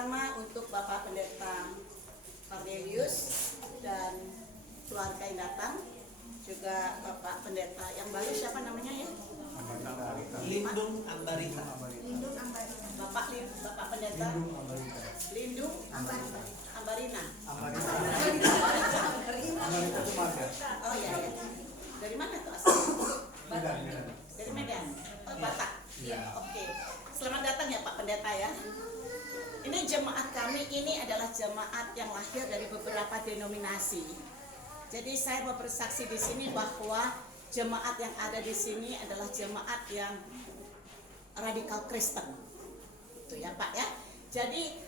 pertama untuk Bapak Pendeta Cornelius dan keluarga yang datang, juga Bapak Pendeta yang baru, siapa namanya ya? Lindung Ambarita. Bapak Pendeta Lindung Ambarina. Oh iya, ya. Dari mana tuh asalnya? Dari Medan. Oh, Batak. Iya. Oke. Selamat datang ya Pak Pendeta ya. Ini jemaat kami ini adalah jemaat yang lahir dari beberapa denominasi. Jadi saya mau bersaksi di sini bahwa jemaat yang ada di sini adalah jemaat yang radikal Kristen. Itu ya Pak ya. Jadi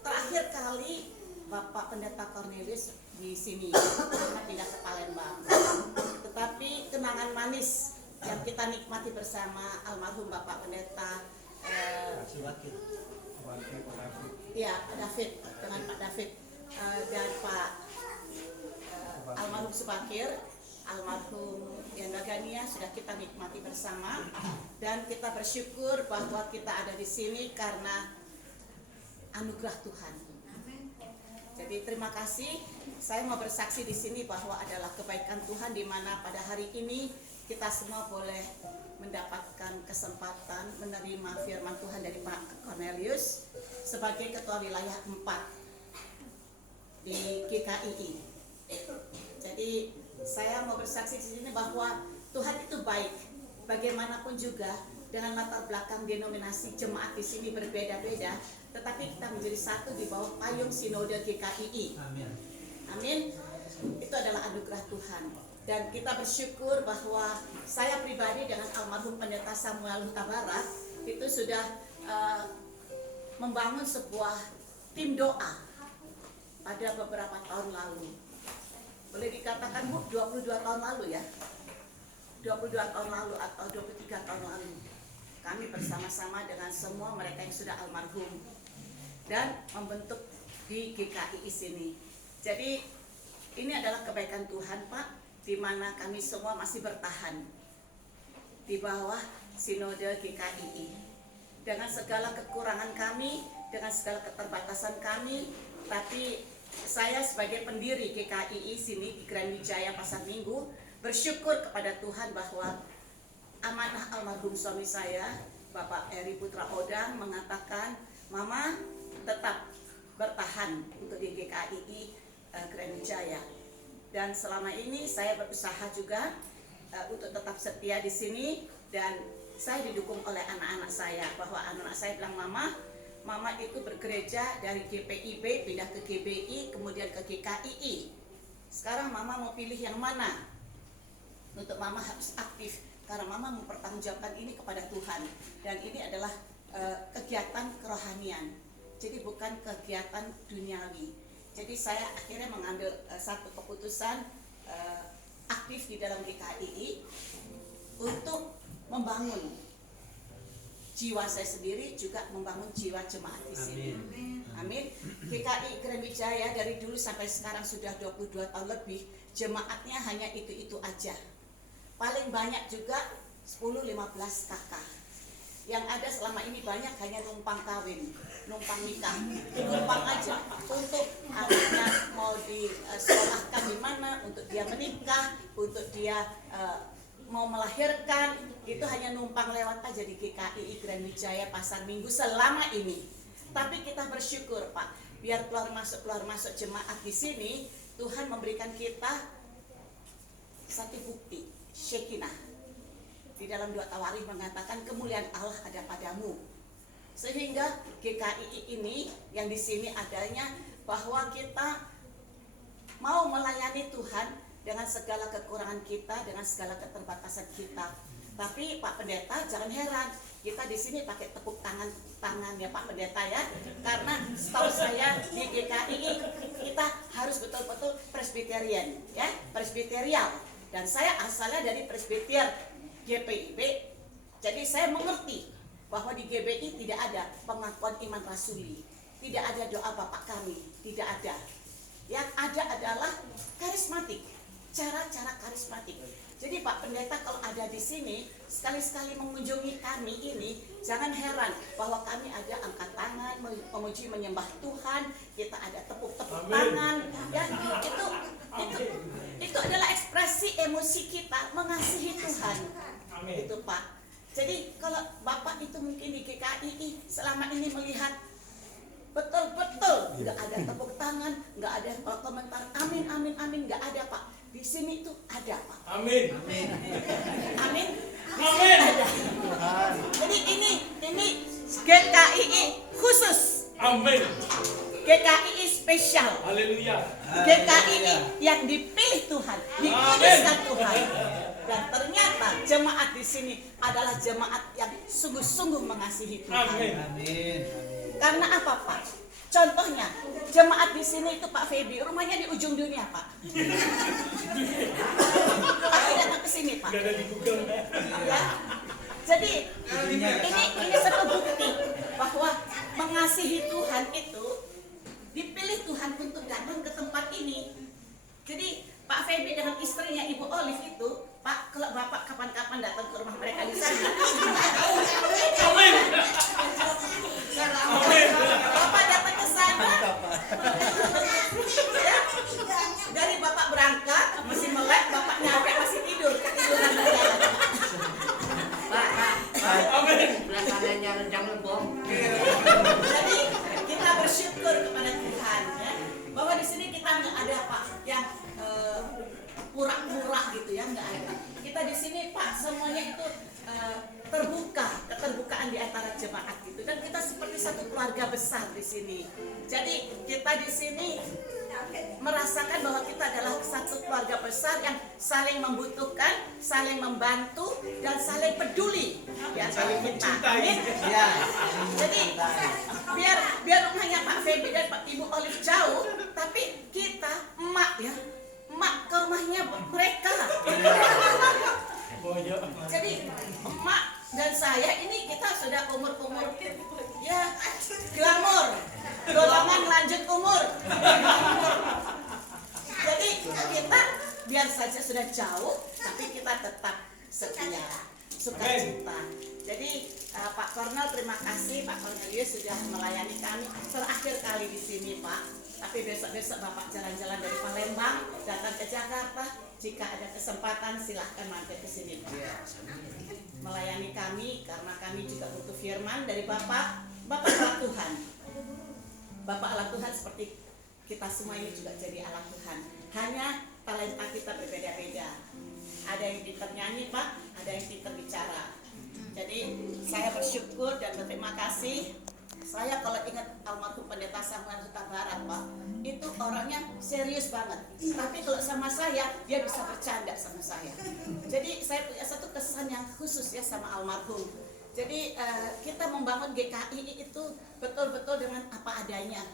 terakhir kali Bapak Pendeta Cornelius di sini karena pindah ke Palembang. Tetapi kenangan manis yang kita nikmati bersama almarhum Bapak Pendeta ya David, dengan Pak David dan Pak almarhum Subakir, almarhum Yanda Gania sudah kita nikmati bersama, dan kita bersyukur bahwa kita ada di sini karena anugerah Tuhan. Jadi terima kasih. Saya mau bersaksi di sini bahwa adalah kebaikan Tuhan di mana pada hari ini kita semua boleh mendapatkan kesempatan menerima firman Tuhan dari Pak Cornelius sebagai Ketua Wilayah 4 di GKII. Jadi saya mau bersaksi di sini bahwa Tuhan itu baik. Bagaimanapun juga dengan latar belakang denominasi jemaat di sini berbeda-beda, tetapi kita menjadi satu di bawah payung Sinode GKII. Amin. Amin. Itu adalah anugerah Tuhan. Dan kita bersyukur bahwa saya pribadi dengan almarhum Pendeta Samuel Huta Barat itu sudah membangun sebuah tim doa pada beberapa tahun lalu. Boleh dikatakan Bu, 22 tahun lalu ya. 22 tahun lalu atau 23 tahun lalu. Kami bersama-sama dengan semua mereka yang sudah almarhum dan membentuk di GKII sini. Jadi ini adalah kebaikan Tuhan Pak, di mana kami semua masih bertahan di bawah Sinode GKII. Dengan segala kekurangan kami, dengan segala keterbatasan kami, tapi saya sebagai pendiri GKII sini di Grand Wijaya Pasar Minggu bersyukur kepada Tuhan bahwa amanah almarhum suami saya, Bapak Eri Putra Odang, mengatakan, Mama tetap bertahan untuk di GKII Grand Wijaya. Dan selama ini saya berusaha juga untuk tetap setia di sini, dan saya didukung oleh anak-anak saya, bahwa anak-anak saya bilang, Mama itu bergereja dari GPIB pindah ke GBI kemudian ke GKII. Sekarang Mama mau pilih yang mana? Untuk Mama harus aktif karena Mama mempertanggungjawabkan ini kepada Tuhan, dan ini adalah kegiatan kerohanian. Jadi bukan kegiatan duniawi. Jadi saya akhirnya mengambil satu keputusan aktif di dalam GKII untuk membangun jiwa saya sendiri, juga membangun jiwa jemaat di sini. Amin. GKII Grand Wijaya dari dulu sampai sekarang sudah 22 tahun lebih, jemaatnya hanya itu-itu aja. Paling banyak juga 10-15 kakak. Yang ada selama ini banyak hanya numpang kawin, numpang nikah, numpang aja untuk anaknya mau disekolahkan di mana, untuk dia menikah, untuk dia mau melahirkan, itu hanya numpang lewat aja di GKII Grand Wijaya Pasar Minggu selama ini. Tapi kita bersyukur Pak, biar keluar masuk jemaat di sini, Tuhan memberikan kita satu bukti, Shekinah. Di dalam doa Tawarikh mengatakan kemuliaan Allah ada padamu. Sehingga GKII ini yang di sini adanya bahwa kita mau melayani Tuhan dengan segala kekurangan kita, dengan segala keterbatasan kita. Tapi Pak Pendeta jangan heran, kita di sini pakai tepuk tangan ya Pak Pendeta ya. Karena setahu saya di GKII kita harus betul-betul presbyterian ya, presbyterial. Dan saya asalnya dari presbyter GPIB, jadi saya mengerti bahwa di GBI tidak ada pengakuan iman rasuli, tidak ada doa Bapak kami, tidak ada. Yang ada adalah karismatik, cara-cara karismatik. Jadi Pak Pendeta kalau ada di sini, sekali-sekali mengunjungi kami ini, jangan heran bahwa kami ada angkat tangan, memuji menyembah Tuhan, kita ada tepuk-tepuk Amin. tangan, ya itu adalah ekspresi emosi kita mengasihi Tuhan. Amin. Itu Pak. Jadi kalau Bapak itu mungkin di GKI selama ini melihat betul-betul nggak ada tepuk tangan, nggak ada komentar amin amin amin, nggak ada Pak. Di sini itu ada Pak. Amin. Amin. Amin. Amin. Ada. Jadi ini GKI khusus, Amin. GKI spesial, Haleluya. GKI yang dipilih Tuhan, dikuduskan Tuhan. Dan ternyata jemaat di sini adalah jemaat yang sungguh-sungguh mengasihi Tuhan. Amin. Amin. Karena apa Pak? Contohnya, jemaat di sini itu Pak Feby, rumahnya di ujung dunia Pak. Tapi datang ke sini Pak. Gak ada di Google. Ya. Jadi ini satu bukti bahwa mengasihi Tuhan itu dipilih Tuhan untuk datang ke tempat ini. Jadi Pak Feby dengan istrinya Ibu Olive itu, Pak, kalau Bapak kapan-kapan datang ke rumah mereka di sana, Amin. Amin. Bapak datang ke sana, ya, dari Bapak berangkat masih melek, Bapak nyampe masih tidur, ketiduran di jalan. Amin. Belakangannya jangan bohong. Jadi kita bersyukur kepada Tuhan, ya, bahwa di sini kita nggak ada Pak yang pura-pura gitu ya, nggak ada. Kita di sini Pak semuanya itu terbuka, keterbukaan di antara jemaat gitu, dan kita seperti satu keluarga besar di sini. Jadi kita di sini merasakan bahwa kita adalah satu keluarga besar yang saling membutuhkan, saling membantu, dan saling peduli di antara Saling kita. mencintai. Amin. Ya. Jadi biar rumahnya Pak Feby dan Pak Ibu Olive jauh, tapi kita emak ke rumahnya mereka. Oh ya. Jadi emak dan saya ini kita sudah umur ya glamor, golongan lanjut umur. Jadi kita biar saja sudah jauh, tapi kita tetap setia, sukacita. Jadi Pak Kornel, terima kasih Pak Cornelius sudah melayani kami terakhir kali di sini Pak. Tapi besok-besok Bapak jalan-jalan dari Palembang datang ke Jakarta. Jika ada kesempatan silahkan mampir ke sini Pak. Melayani kami karena kami juga butuh firman dari Bapak. Bapak Allah Tuhan. Bapak Allah Tuhan seperti kita semua ini juga jadi Allah Tuhan. Hanya talenta kita berbeda-beda. Ada yang pintar nyanyi Pak, ada yang pintar bicara. Jadi saya bersyukur dan berterima kasih. Saya kalau ingat almarhum Pendeta Samuel Huta Barat Pak, itu orangnya serius banget. Tapi kalau sama saya, dia bisa bercanda sama saya. Jadi saya punya satu kesan yang khusus ya sama almarhum. Jadi kita membangun GKI itu betul-betul dengan apa adanya,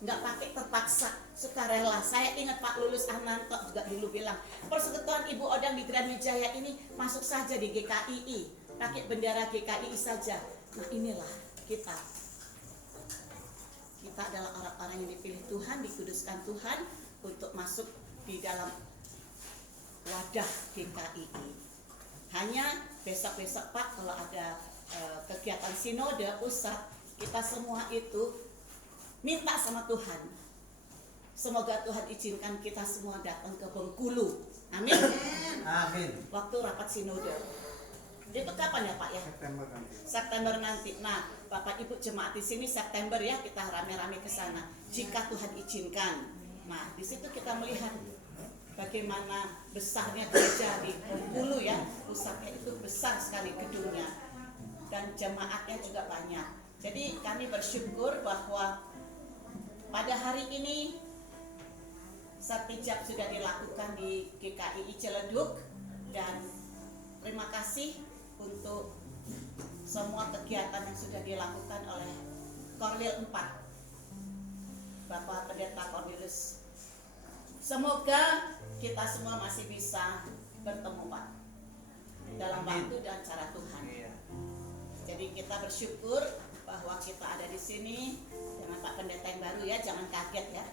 nggak pakai terpaksa, sukarela. Saya ingat Pak Lulus Ananto juga dulu bilang, persekutuan Ibu Odang di Granwijaya ini masuk saja di GKI, pakai bendera GKI saja. Nah inilah kita adalah orang-orang yang dipilih Tuhan, dikuduskan Tuhan untuk masuk di dalam wadah GKI. Hanya besok-besok Pak kalau ada kegiatan sinode pusat, kita semua itu minta sama Tuhan. Semoga Tuhan izinkan kita semua datang ke Bengkulu. Amin. Amin. Waktu rapat sinode. Itu kapan ya Pak ya? September nanti. Nah, Bapak Ibu jemaat di sini September ya kita rame-rame ke sana. Jika Tuhan izinkan. Nah, di situ kita melihat bagaimana besarnya gereja di Bengkulu ya. Pusatnya itu besar sekali gedungnya. Dan jemaatnya juga banyak. Jadi kami bersyukur bahwa pada hari ini sertijab sudah dilakukan di GKI Ciledug, dan terima kasih untuk semua kegiatan yang sudah dilakukan oleh Korwil 4 Bapak Pendeta Cornelius. Semoga kita semua masih bisa bertemu Pak dalam waktu dan cara Tuhan. Jadi kita bersyukur bahwa kita ada di sini dengan Pak Pendeta yang baru ya, jangan kaget ya.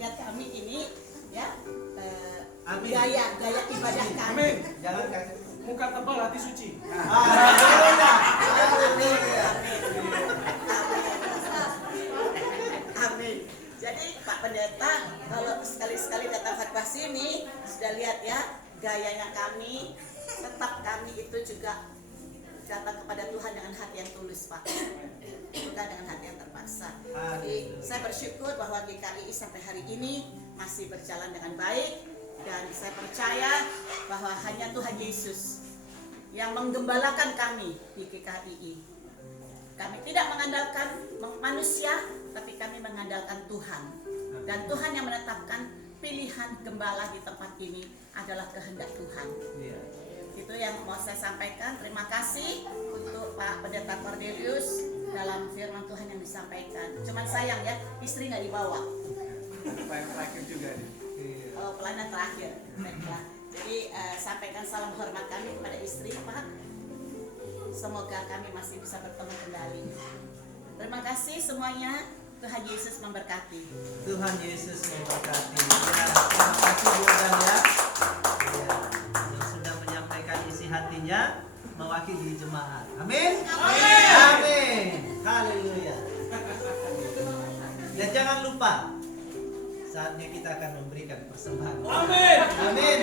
Lihat kami ini ya, gaya ibadah kami. Amin. Jangan kasih. Muka tebal hati suci. Haleluya. Haleluya. Pendeta, kalau sekali-sekali datang khotbah sini, sudah lihat ya, gayanya kami, tetap kami itu juga datang kepada Tuhan dengan hati yang tulus, Pak. Bukan dengan hati yang terpaksa. Jadi saya bersyukur bahwa GKI sampai hari ini masih berjalan dengan baik, dan saya percaya bahwa hanya Tuhan Yesus yang menggembalakan kami di GKI. Kami tidak mengandalkan manusia, tapi kami mengandalkan Tuhan. Dan Tuhan yang menetapkan pilihan gembala di tempat ini adalah kehendak Tuhan. Itu yang mau saya sampaikan. Terima kasih untuk Pak Pendeta Cornelius dalam firman Tuhan yang disampaikan. Cuman sayang ya, istri nggak dibawa. Yang terakhir juga nih. Oh, pelayanan terakhir. Baiklah. Jadi sampaikan salam hormat kami kepada istri, Pak. Semoga kami masih bisa bertemu kembali. Terima kasih semuanya. Tuhan Yesus memberkati. Tuhan Yesus memberkati. Ya, terima kasih Bu Dan ya. Ya, yang sudah menyampaikan isi hatinya mewakili jemaat. Amin. Amin. Amin. Haleluya. Dan jangan lupa, saatnya kita akan memberikan persembahan. Amin. Amin.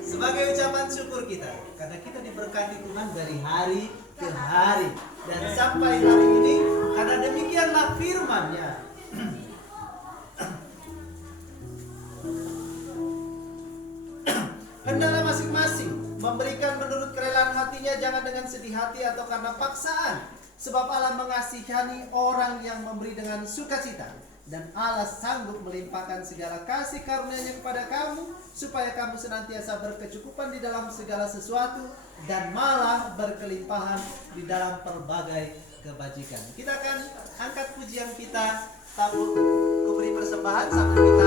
Sebagai ucapan syukur kita, karena kita diberkati Tuhan dari hari ke hari dan sampai hari ini, karena demikianlah firman-Nya. Hendaklah masing-masing memberikan menurut kerelaan hatinya, jangan dengan sedih hati atau karena paksaan, sebab Allah mengasihani orang yang memberi dengan sukacita. Dan Allah sanggup melimpahkan segala kasih karunia-Nya kepada kamu, supaya kamu senantiasa berkecukupan di dalam segala sesuatu, dan malah berkelimpahan di dalam berbagai kebajikan. Kita akan angkat pujian kita, tabur kuberi persembahan sambil kita